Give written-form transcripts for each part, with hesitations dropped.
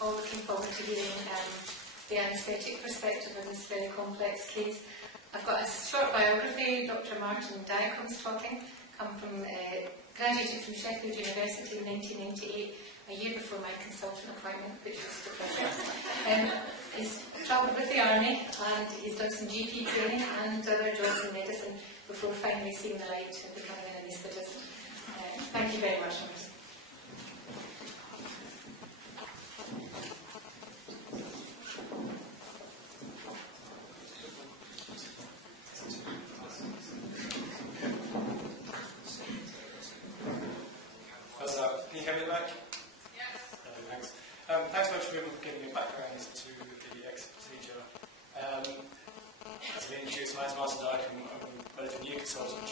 All looking forward to hearing the anaesthetic perspective of this very complex case. I've got a short biography. Dr. Martin Diacon's talking, graduated from Sheffield University in 1998, a year before my consultant appointment, which was depressing. He's travelled with the army and he's done some GP training and other jobs in medicine before finally seeing the light and becoming an anaesthetist. Thank you very much. Can you hear me back? Yes. Thanks. Thanks so much for giving me a background to the exit procedure. As I introduced, my name is Martin Diacon. I'm a relatively new consultant.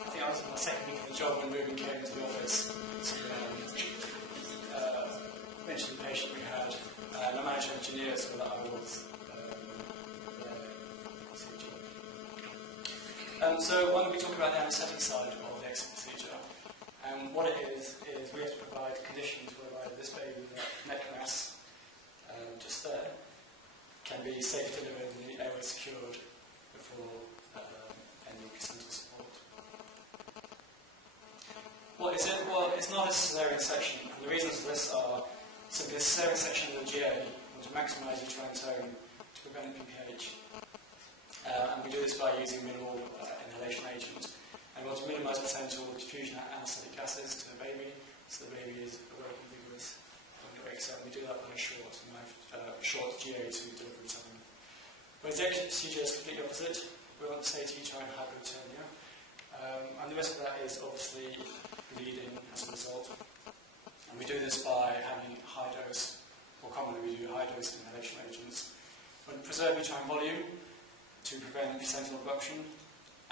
I think I was in my second week of the job when Ruben came into the office to mention the patient we had. And I managed to engineer so that I was procedure. So I'm going to be talking about the anaesthetic side of the exit procedure. And what it is we have to provide conditions whereby this baby with a neck mass just there can be safe delivered and the airway secured before any placental support. What is it? Well, it's not a cesarean section. And the reasons for this are simply a cesarean section of the GA to maximise uterine tone to prevent PPH. And we do this by using minimal inhalation agent. And we want to minimise potential diffusion of anaesthetic gases to the baby, so the baby is awake and vigorous when it wakes up. We do that with a short GA to delivery time. Whereas the exit procedure is completely opposite. We want to say to uterine hypertonia. And the risk of that is obviously bleeding as a result. And we do this by having high dose, or commonly we do high dose inhalation agents. We preserve uterine volume to prevent placental abruption.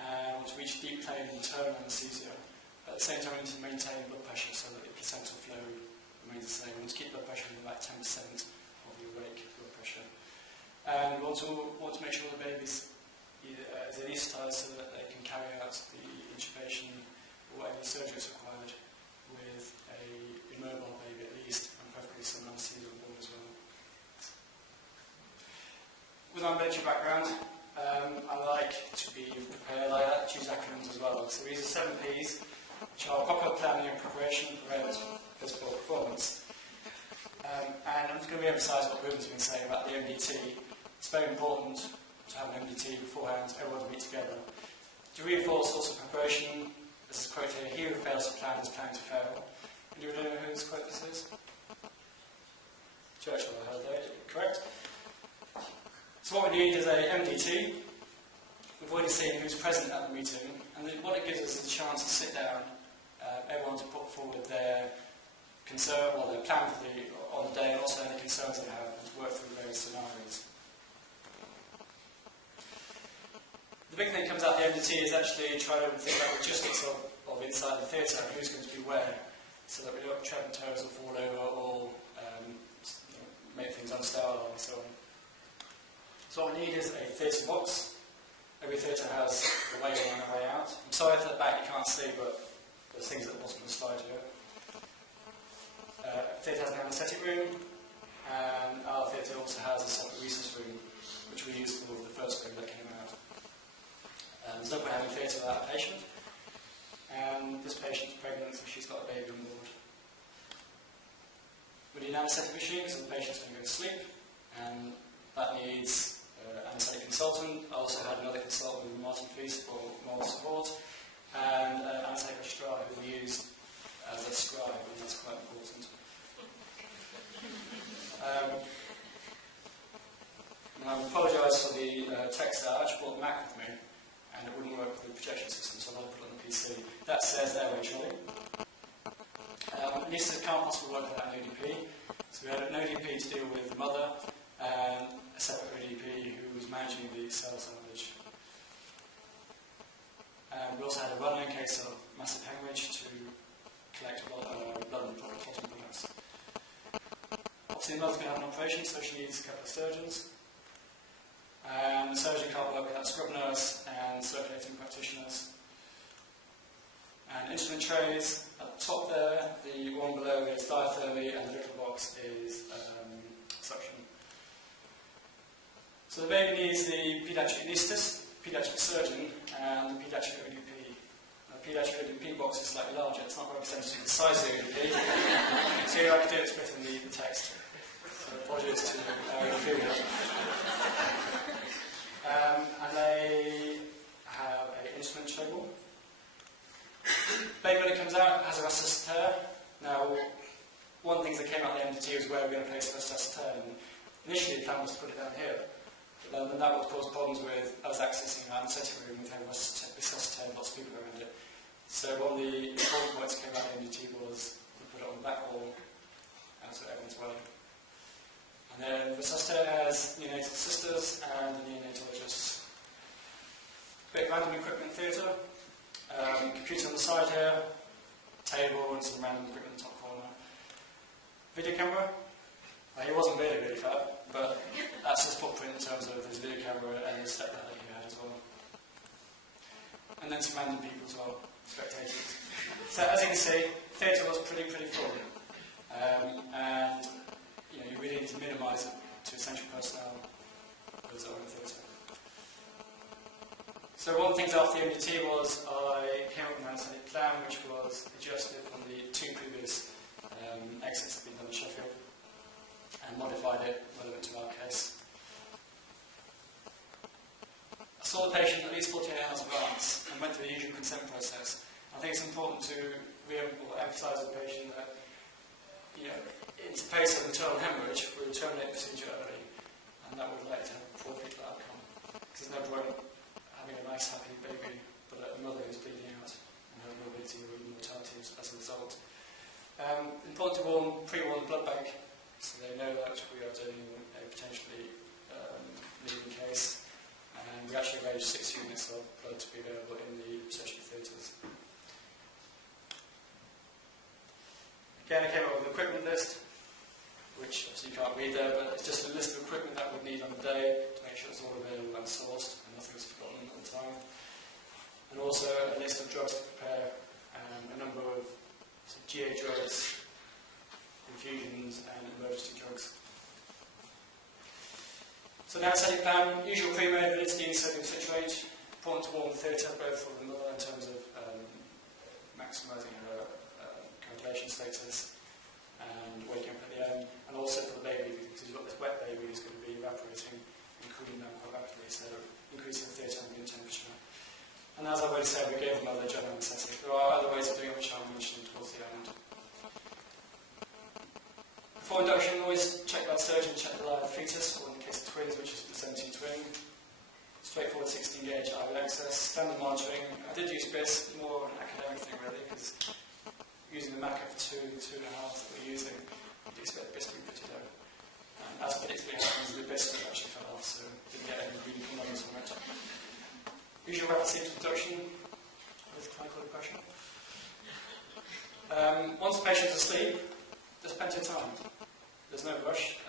And to reach deep pain and internal anaesthesia. At the same time, we need to maintain blood pressure so that the placental flow remains the same. We want to keep blood pressure in about 10% of the awake blood pressure. And we also want to make sure the baby's anaesthetised so that they can carry out the intubation or any surgery that's required with an immobile baby at least, and preferably some anaesthesia on board as well. With my military background, I like to be prepared. I like to use acronyms as well. So these are 7 Ps, which are proper planning and preparation to prevent physical performance. And I'm just going to re-emphasise what Ruben's been saying about the MDT. It's very important to have an MDT beforehand, everyone to meet together. To reinforce also preparation, this is a quote here: "He who fails to plan is planning to fail." And do you know whose quote this is? Churchill, I heard that. Correct? So what we need is a MDT. We've already seen who's present at the meeting, and what it gives us is a chance to sit down, everyone to put forward their concern, or their plan for on the day, and also any concerns they have, and to work through various scenarios. The big thing that comes out of the MDT is actually trying to think about logistics of inside the theatre, who's going to be where, so that we don't tread on toes or fall over or make things unsterile and so on. So what we need is a theatre box. Every theatre has a way in and a way out. I'm sorry if at the back you can't see, but there's things at the bottom of the slide here. Theatre has an anaesthetic room, and our theatre also has a separate resus room, which we use for the first baby that came out. There's no point having theatre without a patient. And this patient's pregnant, so she's got a baby on board. We need an anaesthetic machine, so the patient's going to go to sleep, and that needs anaesthetic consultant. I also had another consultant with Martin Feast for moral support, and an anaesthetic registrar who we used as a scribe, and that's quite important. And I apologise for the text there. I actually brought the Mac with me, and it wouldn't work with the projection system, so I'll put it on the PC. That says airway trolley. Anaesthetists can't possibly work without an ODP, so we had an ODP to deal with the mother, and a separate ODP who was managing the cell salvage. We also had a run-in case of massive hemorrhage to collect blood and proper clotting products. Obviously, the mother's going to have an operation, so she needs a couple of surgeons. The surgeon can't work without scrub nurse and circulating practitioners. And instrument trays at the top there, the one below is diathermy and the little box box is suction. So the baby needs the paediatric anaesthetist, paediatric surgeon, and the paediatric ODP. The paediatric ODP box is slightly larger, it's not representative of the size of the ODP. So I can do it split in the text. So apologies to inferior. And they have an instrument table. Baby, when it comes out, has a resuscitator. Now, one of the things that came out of the MDT was where we're going to place the resuscitator. And initially, the plan was to put it down here. But then that would cause problems with us accessing our anaesthetic room with a resuscitator and lots of people around it. So one of the important points that came out of the MDT was to put it on the back wall, so everyone's well. And then the resuscitator has neonatal sisters and a neonatologist. Bit of random equipment theatre. Computer on the side here, table and some random equipment in the top corner. Video camera. He wasn't really fat, but that's his footprint in terms of his video camera and his step that he had as well. And then some random people as well, spectators. So as you can see, theatre was pretty full. And you really need to minimise it to essential personnel because of the theatre. So one of the things after the MDT was I came up with an anaesthetic plan which was adjusted from the two previous exits that had been done in Sheffield and modified it relevant to our case. I saw the patient at least 48 hours in advance and went through the usual consent process. I think it's important to emphasise to the patient that in the case of maternal hemorrhage, we would terminate the procedure early and that would lead to a poor fetal outcome. Because there's no point having a nice, happy baby, but a mother who's bleeding out and her morbidity or even mortality as a result. Important to pre-warn the blood bank, so they know that we are doing a potentially leading case, and we actually arranged 6 units of blood to be available in the obstetric theatres. Again, I came up with an equipment list, which obviously you can't read there, but it's just a list of equipment that we'd need on the day to make sure it's all available and sourced and nothing was forgotten at the time. And also a list of drugs to prepare, a number of GA drugs, infusions and emergency drugs. So now anaesthetic plan, usual pre-med validity in sodium citrate, important to warm the theatre both for the mother in terms of maximising her coagulation status and waking up at the end, and also for the baby because you've got this wet baby who's going to be evaporating and cooling down quite rapidly, so increasing the theatre ambient temperature. And as I've already said, we gave the mother general anaesthetic. There are other ways of doing it which I'll mention towards the end. Before induction, always check by the surgeon, check the live fetus, or in the case of twins, which is the 17 twin. Straightforward 16 gauge IV access, standard monitoring. I did use BIS, more an academic thing really, because using the MACA for 2.5 that we're using, you'd expect BIS to be pretty low. And as predictably happens, the BIS actually fell off, so didn't get any really good numbers from it. Usual rapid symptom reduction with clinical depression. Once the patient's asleep, there's plenty of time. There's no rush.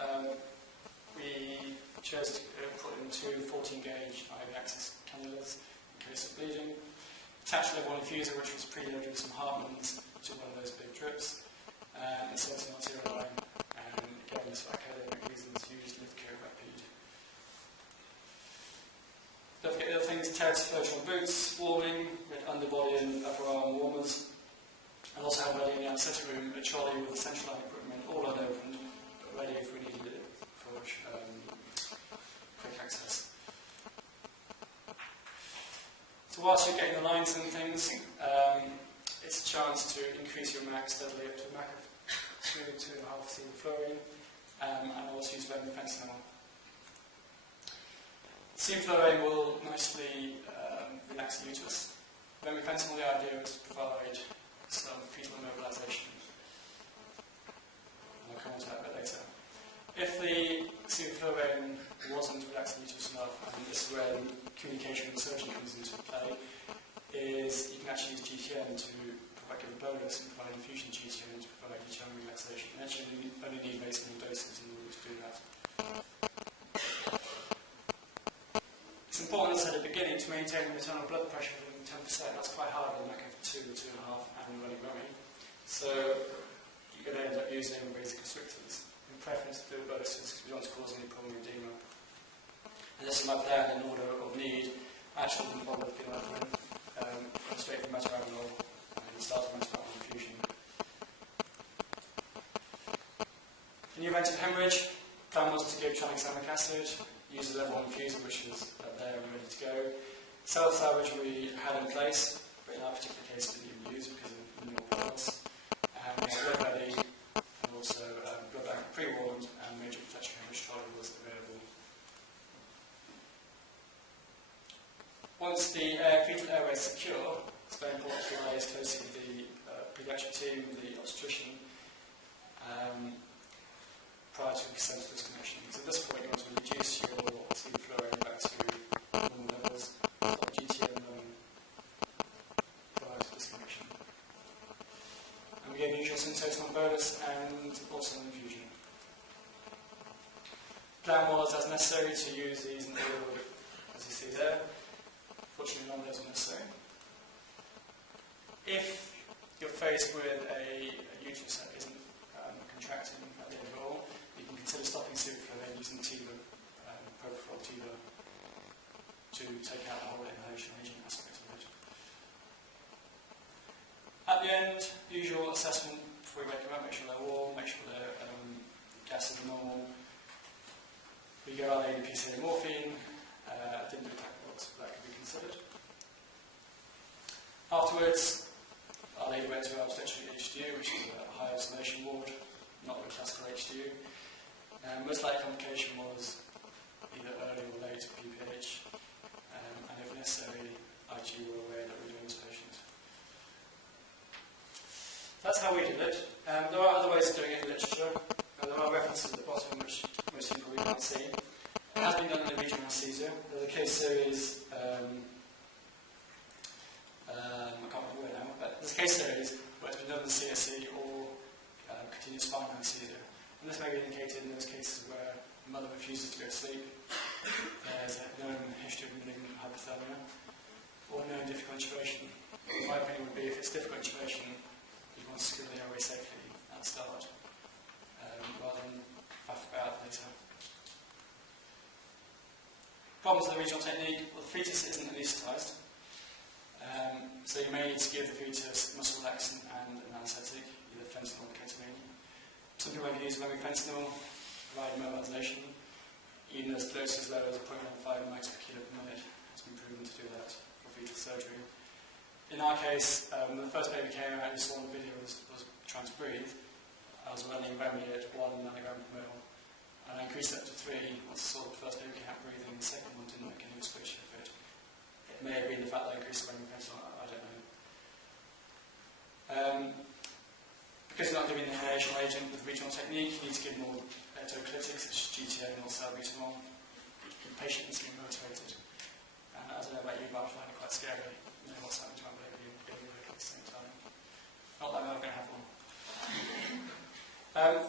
We chose to put in 2 14-gauge IV access cannulas in case of bleeding. Attached level 1 infuser, which was preloaded with some Hartmans, which is one of those big drips, and inserting arterial line. And again, for academic reasons, used Lithco Rapid. Don't forget the other things: Terex floatable boots, warming, with underbody and upper arm warmers. And also have ready in the anaesthetic room a trolley with central line equipment, all unopened, but ready if we needed it for quick access. So whilst you're getting the lines and things, it's a chance to increase your MAC steadily up to a MAC of 2.5 sevoflurane, and also use remifentanil. Sevoflurane will nicely relax the uterus. Remifentanil, the idea is to provide some fetal immobilization. I'll come on to that a bit later. If the sevoflurane wasn't relaxing the uterus enough, and this is where communication with the surgeon comes into play, is you can actually use GTN to give a bolus and provide infusion GTN to provide uterine relaxation. You actually only need very small doses in order to do that. It's important, as I said at the beginning, to maintain the maternal blood pressure within 10%. That's quite hard with a MAC of 2 or 2.5 and running. So you're going to end up using vasoconstrictors. preference for fluid boluses because we don't want to cause any pulmonary edema. And this is my plan in order of need. Actually, didn't bother with phenylephrine. Went straight from metoprolol and started metoprolol infusion. In the event of hemorrhage, plan was to give tranexamic acid, use a level 1 infuser which was there and ready to go. Cell salvage we had in place, but in our particular case we didn't even use because of minimal pulse. And we had blood ready, and also blood bank pre-warmed, and major protection hemorrhage trolley was available. Once the fetal airway is secure, it's very important to liaise closely with the paediatric team, the obstetrician, prior to sensitive disconnection. So at this point you want to reduce your tube flowing back to normal levels, like GTM prior to disconnection. And we gave usual symptoms on bolus and also on infusion. Plan was, as necessary, to use these in the order as you see there. Fortunately, none of those were necessary. If you're faced with a uterus that isn't contracting at the end of it all, you can consider stopping soup flow and using TIVA, propofol TIVA, to take out the whole inhalation agent aspect of it. At the end, usual assessment before we wake them up, make sure they're warm, make sure their gases are normal. We go on ADPC and morphine, didn't do attack box, but that could be considered. Afterwards, our lady went to our obstetric HDU, which is a high observation ward, not the classical HDU. Most likely complication was either early or late PPH, and if necessary, ITU were aware that we were doing this patient. That's how we did it. There are other ways of doing it in literature. There are references at the bottom which most people really can't see. It has been done in a regional anesthesia. There's a case series, I can't remember where now, but there's a case series where it's been done in the CSE or continuous spinal anesthesia. And this may be indicated in those cases where the mother refuses to go to sleep, there's a known history of malignant hypothermia, or known difficult intubation. My opinion would be if it's difficult intubation, you want to secure the airway safely at the start, rather than faff about later. Problems with the regional technique: well, the fetus isn't anaesthetised, so you may need to give the fetus muscle relaxant and an anaesthetic, either fentanyl or ketamine. Some people have used remifentanil, provide mobilisation, even as close as low as 0.15 mics per kilo per minute. It's been proven to do that for fetal surgery. In our case, when the first baby came out, you saw in the video was trying to breathe. I was running Remi at 1 nanogram per mil, and I increased it up to 3 once I saw the first baby came out breathing. The second one didn't make any switch of it. It may have been the fact that I increased the remifentanil, I don't know. Because you're not giving the inhalation agent with the regional technique, you need to give more etocolytics, such as GTN or salbutamol. The patient needs to be motivated. And I don't know about you, but I find it quite scary. You know what's happening to my baby and getting work at the same time. Not that I'm going to have one.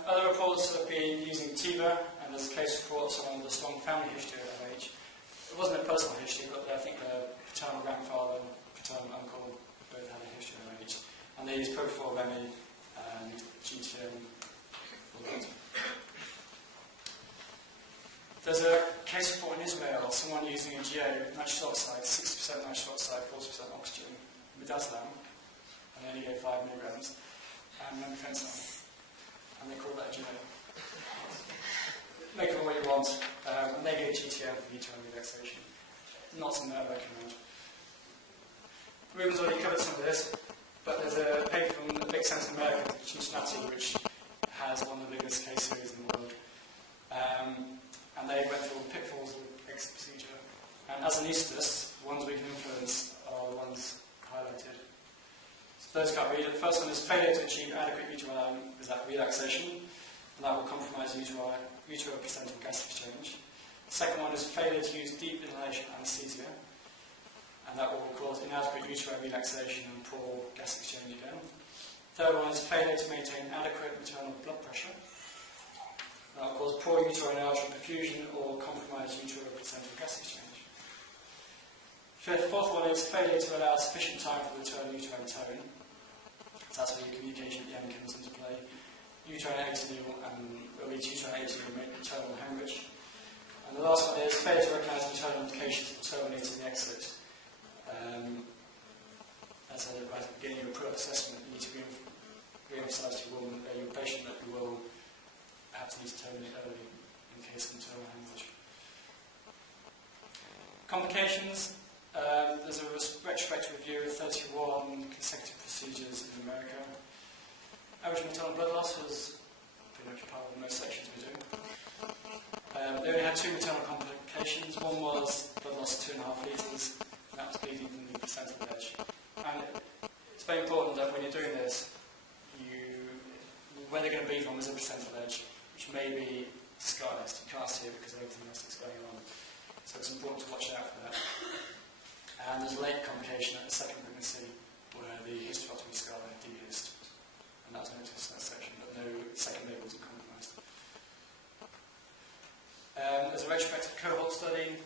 Other reports have been using TIVA, and there's a case report of someone with a strong family history of LH. It wasn't a personal history, but I think their paternal grandfather, paternal uncle, both had a history of LH. And they used propofol, Remi, and GTM for that. There's a case report in Israel, someone using a GA, nitrous oxide, 60% nitrous oxide, 40% oxygen, midazolam, and they only gave 5 milligrams, and remifentanil. And they call that a GA. Make of it what you want. And they gave GTM for uterine relaxation. Not something I recommend. Ruben's already covered some of this, but there's a paper from the big centre in America, Cincinnati, which has one of the biggest case series in the world. And they went through all the pitfalls of the exit procedure. And as anaesthetists, the ones we can influence are the ones highlighted. So those can't read it. The first one is failure to achieve adequate uterine relaxation, and that will compromise uteroplacental gas exchange. The second one is failure to use deep inhalation anaesthesia, and that will cause inadequate uterine relaxation and poor gas exchange again. Third one is failure to maintain adequate maternal blood pressure. That will cause poor uterine artery perfusion or compromise uteroplacental gas exchange. Fourth one is failure to allow sufficient time for the return uterine tone. So that's where your communication at the end comes into play. uterine ectoneal and will lead to uterine ectoneal maternal hemorrhage. And the last one is failure to recognise maternal indications of terminating the exit. As I said at the beginning of your pre-op assessment, you need to re-emphasise to your patient that you will perhaps need to terminate early in case of maternal hemorrhage. Complications. There's a retrospective review of 31 consecutive procedures in America. Average maternal blood loss was pretty much part of most sections we do. They only had 2 maternal complications. One was blood loss of 2.5 litres, and that was bleeding from the placental edge. And it's very important that when you're doing this, where they're going to bleed from is the placental edge, which may be disguised. You can't see it because of everything else that's going on. So it's important to watch out for that. And there's a late complication at the second pregnancy where the hysterectomy scar dehisced. And that was noticed in that section, but no second baby wasn't compromised. There's a retrospective cohort study,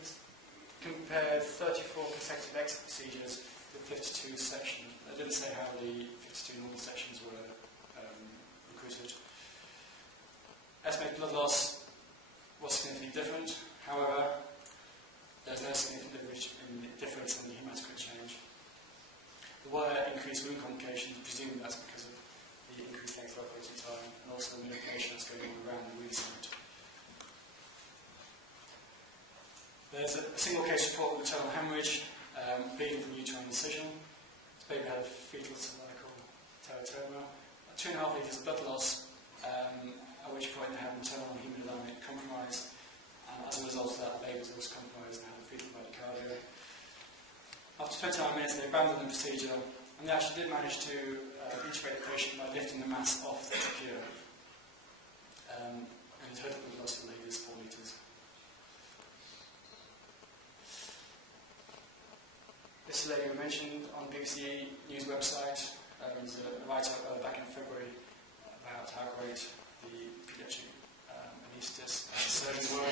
compared 34 consecutive exit procedures with 52 sections. I didn't say how the 52 normal sections were recruited. Estimated blood loss was significantly different. However, there's no significant difference in the hematocrit change. There were increased wound complications, presumably that's because of the increased length of operating time and also the manipulation that's going on around the wound site. There's a single case report of maternal hemorrhage, bleeding from uterine incision. This baby had fetal cervical teratoma. 2.5 litres of blood loss, at which point they had maternal hemodynamic compromise. And as a result of that, the baby was also compromised and had a fetal bradycardia. After 29 minutes, they abandoned the procedure, and they actually did manage to intubate the patient by lifting the mass off the trachea. And the total blood loss for the lady is 4 litres. This lady we mentioned on the BBC News website. There's a write-up back in February about how great the paediatric anaesthetists and surgeons were.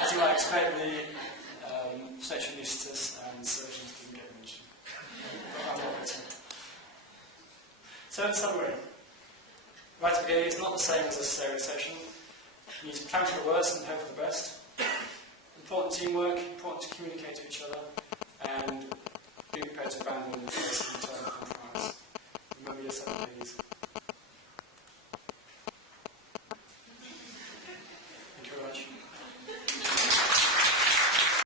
As you might expect, the obstetric anaesthetists and surgeons didn't get mentioned. But I'm not going to. So in summary, right at the beginning, it's not the same as a cesarean section. You need to plan for the worst and hope for the best. Important teamwork, important to communicate to each other, and be prepared to abandon the first